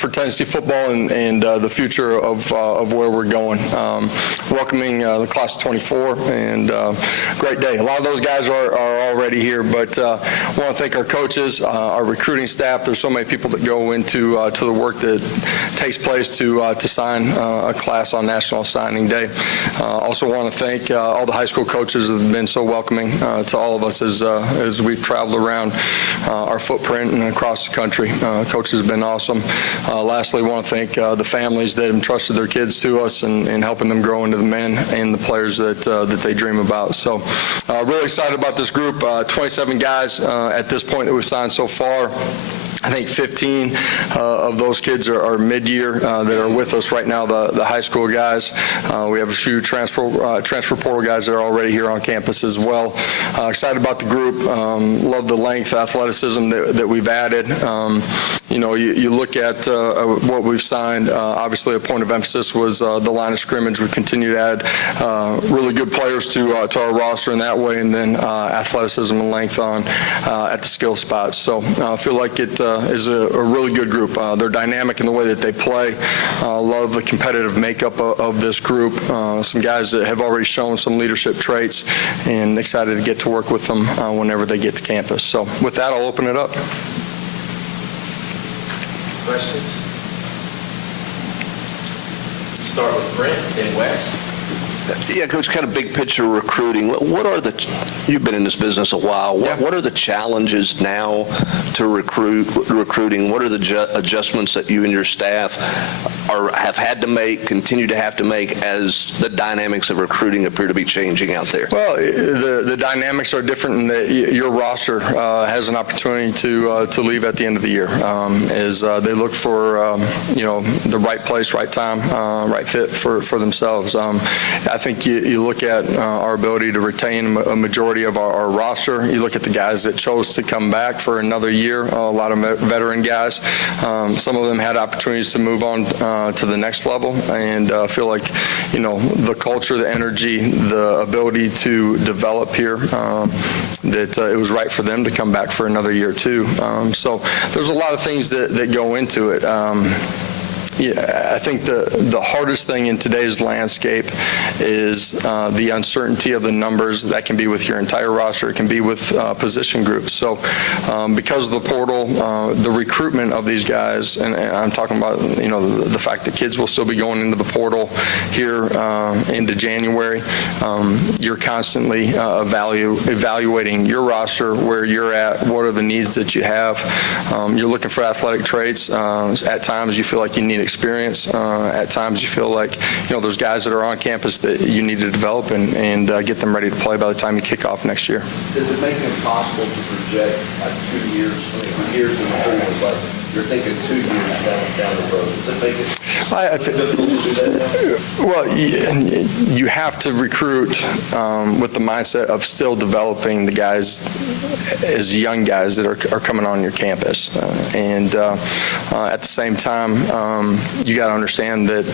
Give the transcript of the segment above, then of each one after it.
for Tennessee football and the future of where we're going. Welcoming the class of 24, and great day. A lot of those guys are already here, but I want to thank our coaches, our recruiting staff. There's so many people that go into to the work that takes place to sign a class on National Signing Day. Also want to thank all the high school coaches that have been so welcoming to all of us as we've traveled around our footprint and across the country. Coaches have been awesome. Lastly, I want to thank the families that have entrusted their kids to us and helping them grow into the men and the players that they dream about. So really excited about this group. 27 guys at this point that we've signed so far. I think 15 of those kids are mid-year that are with us right now, the high school guys. We have a few transfer portal guys that are already here on campus as well. Excited about the group. Love the length, athleticism that we've added. You look at what we've signed. Obviously, a point of emphasis was the line of scrimmage. We continue to add really good players to our roster in that way, and then athleticism and length on at the skill spots. So I feel like it is a really good group. They're dynamic in the way that they play. Love the competitive makeup of this group. Some guys that have already shown some leadership traits, and excited to get to work with them whenever they get to campus. So with that, I'll open it up. Questions? Start with Brent, then Wes. Yeah, Coach, kind of big picture recruiting. What are you've been in this business a while. What are the challenges now to recruiting? What are the adjustments that you and your staff have had to make, continue to have to make as the dynamics of recruiting appear to be changing out there? Well, the dynamics are different in that your roster has an opportunity to leave at the end of the year as they look for the right place, right time, right fit for themselves. I think you look at our ability to retain a majority of our roster. You look at the guys that chose to come back for another year, a lot of veteran guys. Some of them had opportunities to move on to the next level, and feel like, the culture, the energy, the ability to develop here, that it was right for them to come back for another year too. So there's a lot of things that go into it. I think the hardest thing in today's landscape is the uncertainty of the numbers. That can be with your entire roster. It can be with position groups. So because of the portal, the recruitment of these guys, and I'm talking about the fact that kids will still be going into the portal here into January. You're constantly evaluating your roster, where you're at, what are the needs that you have. You're looking for athletic traits. At times you feel like you need experience. At times you feel like, there's guys that are on campus that you need to develop and get them ready to play by the time you kick off next year. Does it make it impossible to project like 2 years, years in the pool, but you're thinking 2 years down the road? Does it make it difficult to do that now? Well, you have to recruit with the mindset of still developing the guys as young guys that are coming on your campus. And at the same time, you got to understand that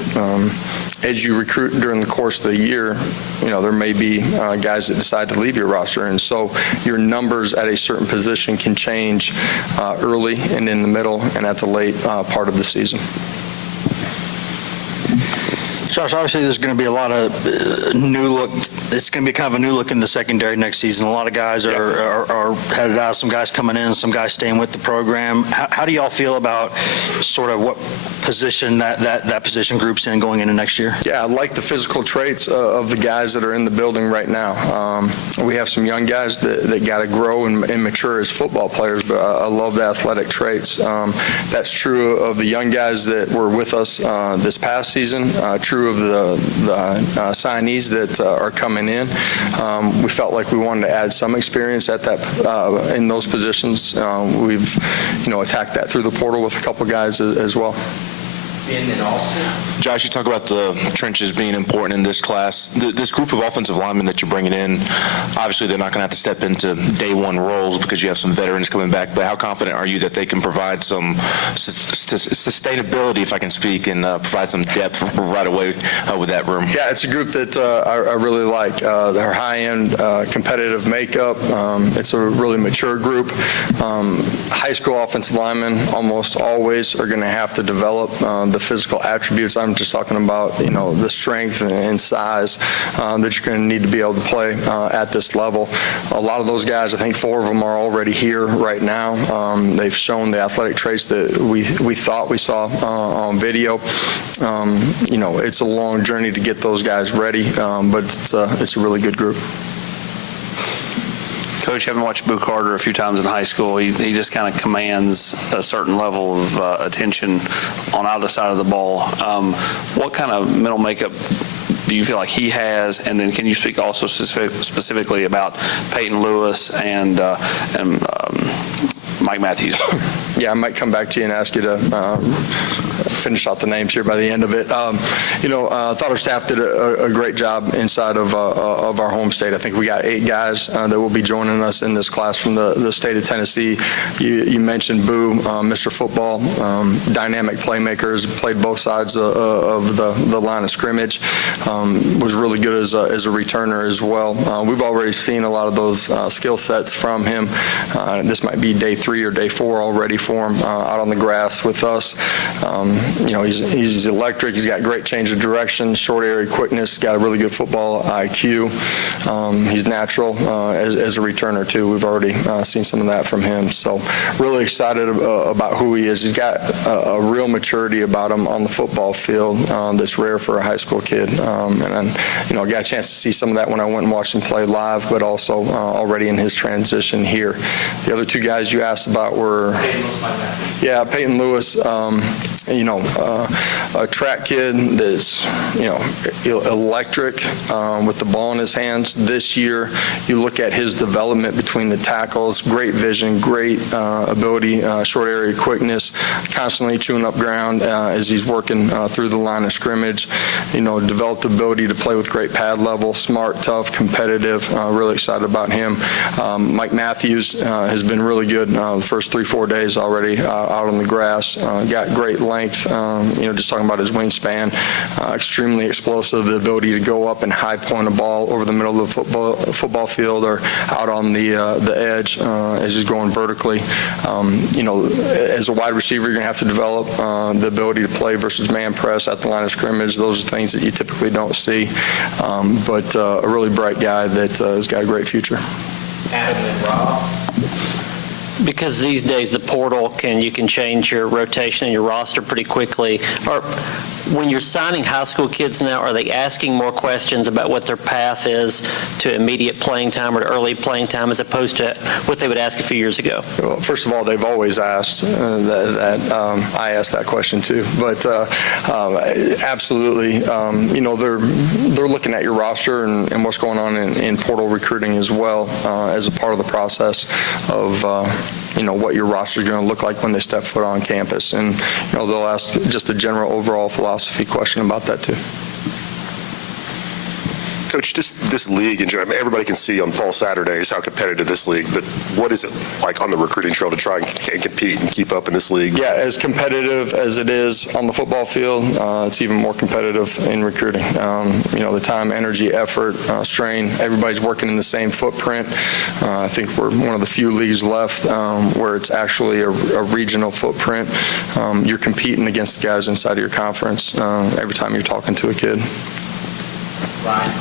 as you recruit during the course of the year, there may be guys that decide to leave your roster. And so your numbers at a certain position can change early and in the middle and at the late part of the season. Josh, obviously there's going to be a lot of new look. It's going to be kind of a new look in the secondary next season. A lot of guys are headed out. Some guys coming in, some guys staying with the program. How do y'all feel about sort of what position that position group's in going into next year? Yeah, I like the physical traits of the guys that are in the building right now. We have some young guys that got to grow and mature as football players, but I love the athletic traits. That's true of the young guys that were with us this past season, true of the signees that are coming in. We felt like we wanted to add some experience at that in those positions. We've attacked that through the portal with a couple guys as well. Ben in Austin. Josh, you talk about the trenches being important in this class. This group of offensive linemen that you're bringing in, obviously they're not going to have to step into day one roles because you have some veterans coming back, but how confident are you that they can provide some sustainability, if I can speak, and provide some depth right away with that room? Yeah, it's a group that I really like. Their high-end competitive makeup. It's a really mature group. High school offensive linemen almost always are going to have to develop the physical attributes. I'm just talking about, the strength and size that you're going to need to be able to play at this level. A lot of those guys, I think 4 of them are already here right now. They've shown the athletic traits that we thought we saw on video. It's a long journey to get those guys ready, but it's a really good group. Coach, having watched Boo Carter a few times in high school, he just kind of commands a certain level of attention on either side of the ball. What kind of mental makeup do you feel like he has? And then can you speak also specifically about Peyton Lewis and Mike Matthews? Yeah, I might come back to you and ask you to finish out the names here by the end of it. Thought our staff did a great job inside of our home state. I think we got 8 guys that will be joining us in this class from the state of Tennessee. You mentioned Boo, Mr. Football, dynamic playmakers, played both sides of the line of scrimmage, was really good as a returner as well. We've already seen a lot of those skill sets from him. This might be day 3 or day 4 already for him out on the grass with us. He's electric. He's got great change of direction, short area quickness, got a really good football IQ. He's natural as a returner, too. We've already seen some of that from him. So really excited about who he is. He's got a real maturity about him on the football field that's rare for a high school kid. I got a chance to see some of that when I went and watched him play live, but also already in his transition here. The other 2 guys you asked about were, Peyton Lewis, a track kid that's, electric with the ball in his hands. This year, you look at his development between the tackles, great vision, great ability, short area quickness, constantly chewing up ground as he's working through the line of scrimmage. Developed ability to play with great pad level, smart, tough, competitive. Really excited about him. Mike Matthews has been really good the first 3-4 days already out on the grass. Got great length, just talking about his wingspan, extremely explosive, the ability to go up and high point a ball over the middle of the football field or out on the edge as he's going vertically. As a wide receiver, you're going to have to develop the ability to play versus man press at the line of scrimmage. Those are things that you typically don't see, but a really bright guy that has got a great future. Adam and Rob. Because these days the portal you can change your rotation and your roster pretty quickly. Or when you're signing high school kids now, are they asking more questions about what their path is to immediate playing time or to early playing time as opposed to what they would ask a few years ago? Well, first of all, they've always asked that. I asked that question too, but absolutely, they're looking at your roster and what's going on in portal recruiting as well as a part of the process of what your roster is going to look like when they step foot on campus, and they'll ask just a general overall philosophy question about that too. Coach, just this league, and everybody can see on fall Saturdays how competitive this league, but what is it like on the recruiting trail to try and compete and keep up in this league? Yeah, as competitive as it is on the football field, it's even more competitive in recruiting. The time, energy, effort, strain, everybody's working in the same footprint. I think we're one of the few leagues left where it's actually a regional footprint. You're competing against the guys inside of your conference every time you're talking to a kid. Ryan.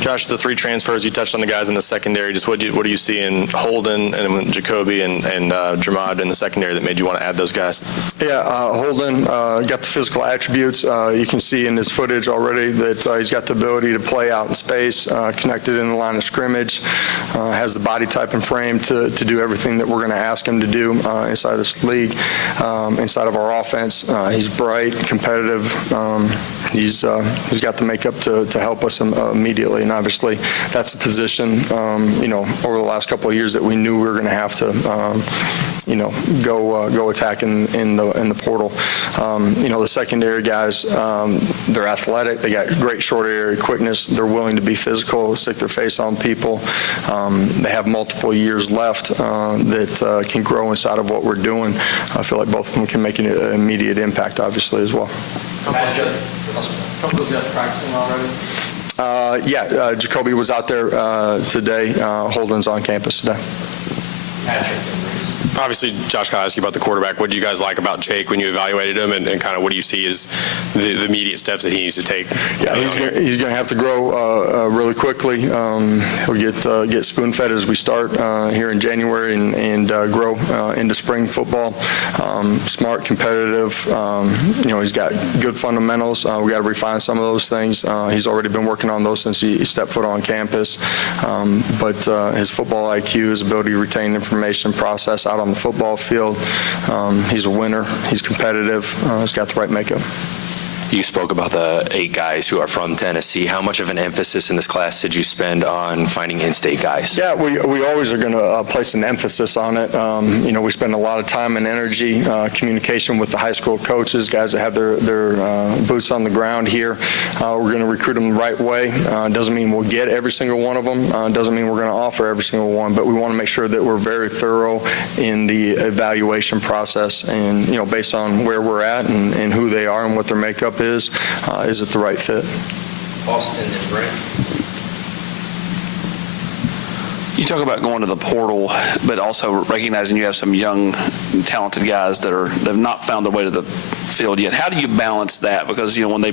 Josh, the 3 transfers, you touched on the guys in the secondary. Just what do you see in Holden and Jacoby and Dramad in the secondary that made you want to add those guys? Yeah, Holden got the physical attributes. You can see in his footage already that he's got the ability to play out in space, connected in the line of scrimmage, has the body type and frame to do everything that we're going to ask him to do inside this league, inside of our offense. He's bright, competitive, he's got the makeup to help us immediately. And obviously, that's a position, over the last couple of years that we knew we were going to have to, go attack in the portal. The secondary guys, they're athletic. They got great short area quickness. They're willing to be physical, stick their face on people. They have multiple years left that can grow inside of what we're doing. I feel like both of them can make an immediate impact, obviously, as well. Couple of guys practicing already? Jacoby was out there today. Holden's on campus today. Patrick. Obviously, Josh, can I ask you about the quarterback? What did you guys like about Jake when you evaluated him, and kind of what do you see as the immediate steps that he needs to take? Yeah, he's going to have to grow really quickly. He'll get spoon-fed as we start here in January and grow into spring football. Smart, competitive. He's got good fundamentals. We got to refine some of those things. He's already been working on those since he stepped foot on campus. But his football IQ, his ability to retain information, process out on the football field. He's a winner. He's competitive. He's got the right makeup. You spoke about the 8 guys who are from Tennessee. How much of an emphasis in this class did you spend on finding in-state guys? Yeah, we always are going to place an emphasis on it. We spend a lot of time and energy, communication with the high school coaches, guys that have their boots on the ground here. We're going to recruit them the right way. Doesn't mean we'll get every single one of them. Doesn't mean we're going to offer every single one, but we want to make sure that we're very thorough in the evaluation process and, based on where we're at and who they are and what their makeup is it the right fit? Austin and Brent. You talk about going to the portal, but also recognizing you have some young, talented guys that have not found their way to the field yet. How do you balance that? Because when you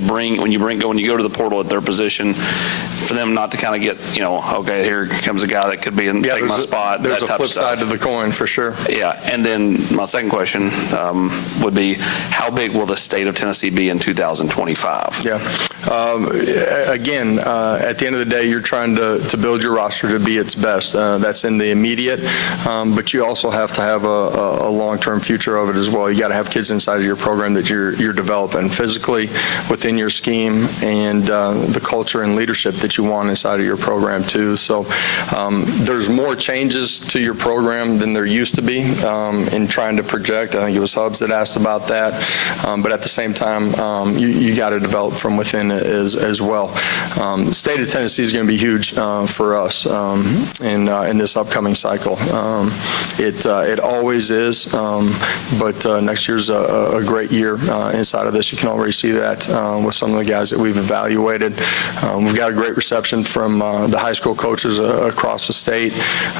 go to the portal at their position, for them not to kind of get, okay, here comes a guy that could be take my spot. There's a flip side to the coin for sure. Yeah, and then my second question would be, how big will the state of Tennessee be in 2025? Yeah. Again, at the end of the day, you're trying to build your roster to be its best. That's in the immediate, but you also have to have a long-term future of it as well. You got to have kids inside of your program that you're developing physically within your scheme and the culture and leadership that you want inside of your program too. So there's more changes to your program than there used to be in trying to project. I think it was Hubs that asked about that, but at the same time, you got to develop from within it as well. The state of Tennessee is going to be huge for us in this upcoming cycle. It always is, but next year's a great year inside of this. You can already see that with some of the guys that we've evaluated. We've got a great reception from the high school coaches across the state.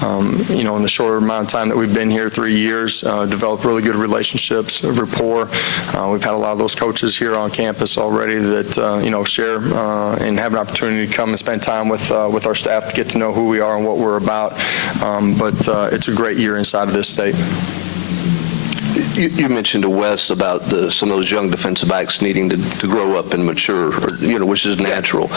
In the shorter amount of time that we've been here, 3 years, developed really good relationships, rapport. We've had a lot of those coaches here on campus already that share and have an opportunity to come and spend time with our staff to get to know who we are and what we're about. But it's a great year inside of this state. You mentioned to Wes about some of those young defensive backs needing to grow up and mature, which is natural.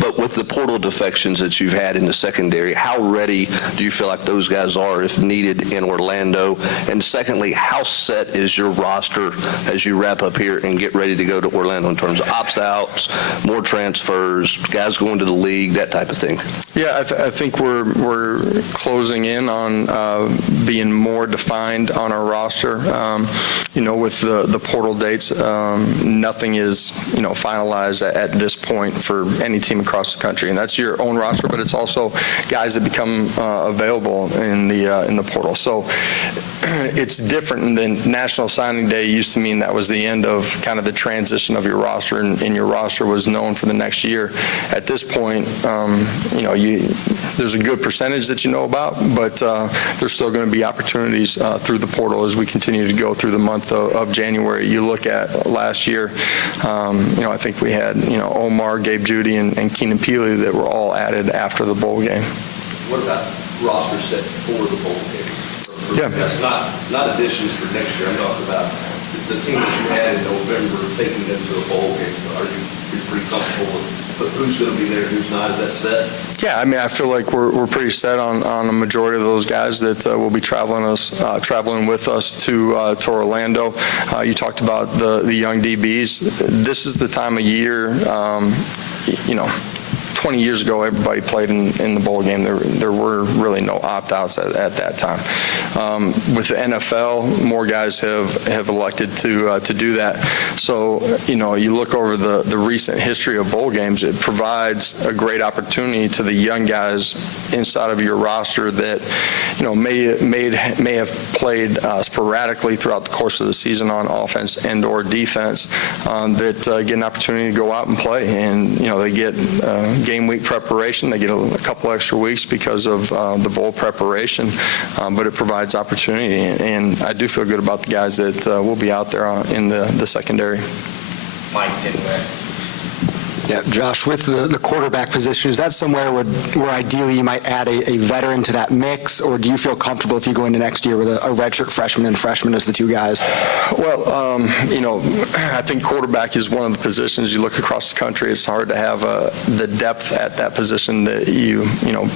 But with the portal defections that you've had in the secondary, how ready do you feel like those guys are if needed in Orlando? And secondly, how set is your roster as you wrap up here and get ready to go to Orlando in terms of opt-outs, more transfers, guys going to the league, that type of thing? Yeah, I think we're closing in on being more defined on our roster. With the portal dates, nothing is, finalized at this point for any team across the country. And that's your own roster, but it's also guys that become available in the portal. So it's different than National Signing Day used to mean that was the end of kind of the transition of your roster, and your roster was known for the next year. At this point, there's a good percentage that you know about, but there's still going to be opportunities through the portal as we continue to go through the month of January. You look at last year, I think we had, Omar, Gabe Judy, and Keenan Peely that were all added after the bowl game. What about roster set for the bowl game? Yeah. Not additions for next year. I'm talking about the team that you had in November taking them to a bowl game. Are you pretty comfortable with Who's going to be there, who's not, is that set? Yeah, I mean, I feel like we're pretty set on a majority of those guys that will be traveling with us to Orlando. You talked about the young DBs. This is the time of year, 20 years ago, everybody played in the bowl game. There were really no opt-outs at that time. With the NFL, more guys have elected to do that. So, you look over the recent history of bowl games, it provides a great opportunity to the young guys inside of your roster that, may have played sporadically throughout the course of the season on offense and or defense, that get an opportunity to go out and play. And, they get game week preparation. They get a couple extra weeks because of the bowl preparation, but it provides opportunity. And I do feel good about the guys that will be out there in the secondary. Mike Pinwest. Yeah, Josh, with the quarterback position, is that somewhere where ideally you might add a veteran to that mix, or do you feel comfortable if you go into next year with a redshirt freshman and freshman as the two guys? Well, I think quarterback is one of the positions you look across the country. It's hard to have the depth at that position that you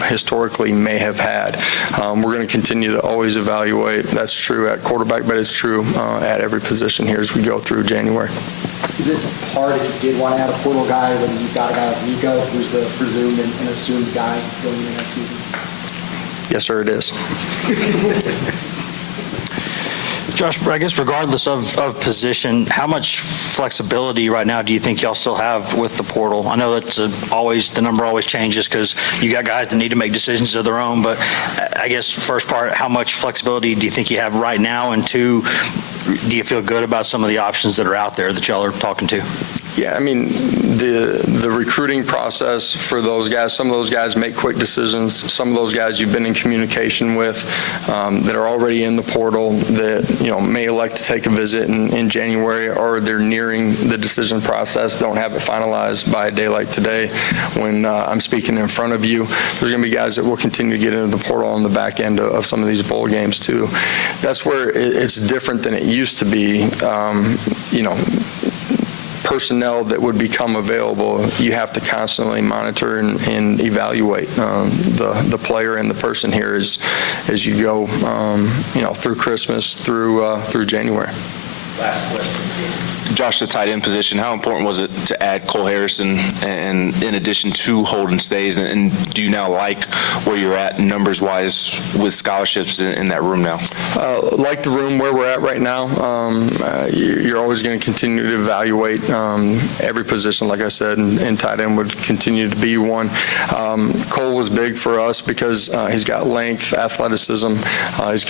historically may have had. We're going to continue to always evaluate. That's true at quarterback, but it's true at every position here as we go through January. Is it hard if you did want to add a portal guy when you've got a guy like Nico, who's the presumed and assumed guy going into next season? Yes, sir, it is. Josh, I guess regardless of position, how much flexibility right now do you think y'all still have with the portal? I know that the number always changes because you got guys that need to make decisions of their own, but I guess first part, how much flexibility do you think you have right now? And two, do you feel good about some of the options that are out there that y'all are talking to? Yeah, I mean, the recruiting process for those guys, some of those guys make quick decisions. Some of those guys you've been in communication with that are already in the portal that, may elect to take a visit in January, or they're nearing the decision process, don't have it finalized by a day like today when I'm speaking in front of you. There's going to be guys that will continue to get into the portal on the back end of some of these bowl games too. That's where it's different than it used to be. Personnel that would become available, you have to constantly monitor and evaluate the player and the person here as you go, through Christmas, through January. Last question. Josh, the tight end position, how important was it to add Cole Harrison and in addition to Holden Stays? And do you now like where you're at numbers-wise with scholarships in that room now? Like the room where we're at right now, you're always going to continue to evaluate every position, like I said, and tight end would continue to be one. Cole was big for us because he's got length, athleticism. As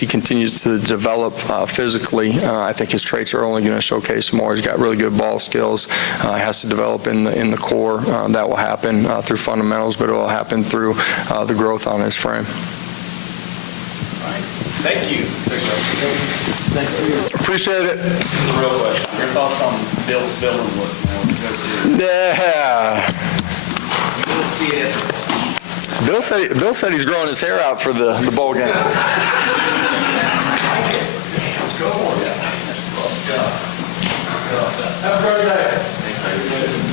he continues to develop physically, I think his traits are only going to showcase more. He's got really good ball skills. Has to develop in the core. That will happen through fundamentals, but it will happen through the growth on his frame. Thank you. Appreciate it. The real question. Your thoughts on Bill's building look now? Yeah. You will see it. Bill said he's growing his hair out for the bowl game. Let's go for it. Have a great day. Thanks,